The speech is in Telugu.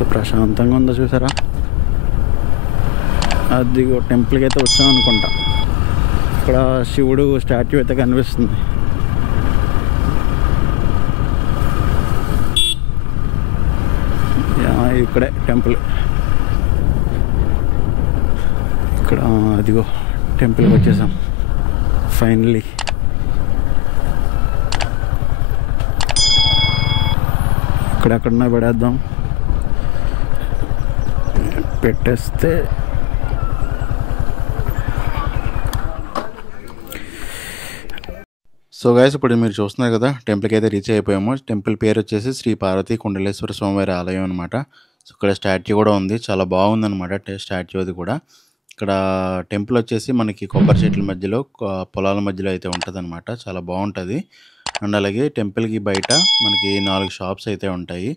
ఎంత ప్రశాంతంగా ఉందో చూసారా. అదిగో టెంపుల్కి అయితే వచ్చాం అనుకుంటా. ఇక్కడ శివుడు స్టాట్యూ అయితే కనిపిస్తుంది. ఇక్కడే టెంపుల్. ఇక్కడ అదిగో టెంపుల్కి వచ్చేసాం ఫైనలీ. ఇక్కడెక్కడన్నా పెడేద్దాం. పెట్టేస్తే సో గైస్, ఇప్పుడు మీరు చూస్తున్నారు కదా, టెంపుల్కి అయితే రీచ్ అయిపోయాము. టెంపుల్ పేరు వచ్చేసి శ్రీ పార్వతీ కుండలేశ్వర స్వామివారి ఆలయం అనమాట. సో ఇక్కడ స్టాట్యూ కూడా ఉంది, చాలా బాగుందన్నమాట స్టాట్యూ అది కూడా. ఇక్కడ టెంపుల్ వచ్చేసి మనకి కొబ్బరి చెట్ల మధ్యలో పొలాల మధ్యలో అయితే ఉంటుంది, చాలా బాగుంటుంది. అండ్ అలాగే టెంపుల్కి బయట మనకి 4 షాప్స్ అయితే ఉంటాయి.